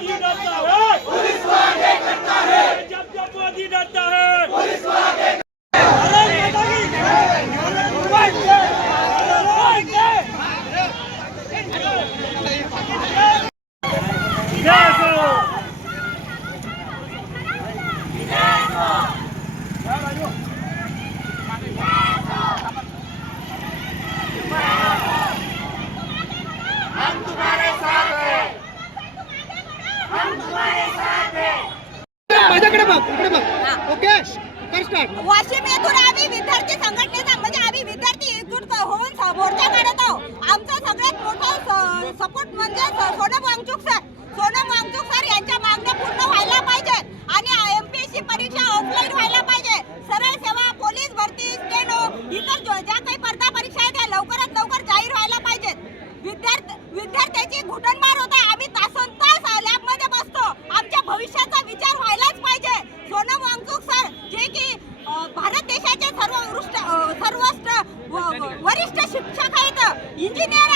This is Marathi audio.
मोदी डरता है, पुलिस को आगे करता है। जब मोदी डरता है, पुलिस को आगे। भारत माता की जय, भारत हम तुम्हारे साथ हैं, हम तुम्हारे साथ हैं। माझ्याकडे बघ ओके कर स्टार्ट। वाशिम येथून आम्ही विद्यार्थी संघटनेचा म्हणजे आम्ही विद्यार्थी एकजूट होऊन मोर्चा काढत आहोत। आमचा सगळ्यात मोठा सपोर्ट म्हणजे सोनम वांगचुक सर। सोनम वांगचुक सर यांच्या मागण्या पूर्ण व्हायला पाहिजेत आणि एमपीएससी परीक्षा ऑफलाईन व्हायला पाहिजे। सरळ सेवा, पोलीस भरती, स्टेनो इतर ज्या काही स्पर्धा परीक्षा आहेत त्या लवकरात लवकर जाहीर व्हायला पाहिजेत। विद्यार्थ्याची घुटनमार होत आहे। आम्ही तासनतास लॅबमध्ये बसतो। आमच्या भविष्याचा विचार व्हायलाच पाहिजे। सोनम वांगचुक सर जे की भारत देशाचे वरिष्ठ शिक्षक आहेत, इंजिनियर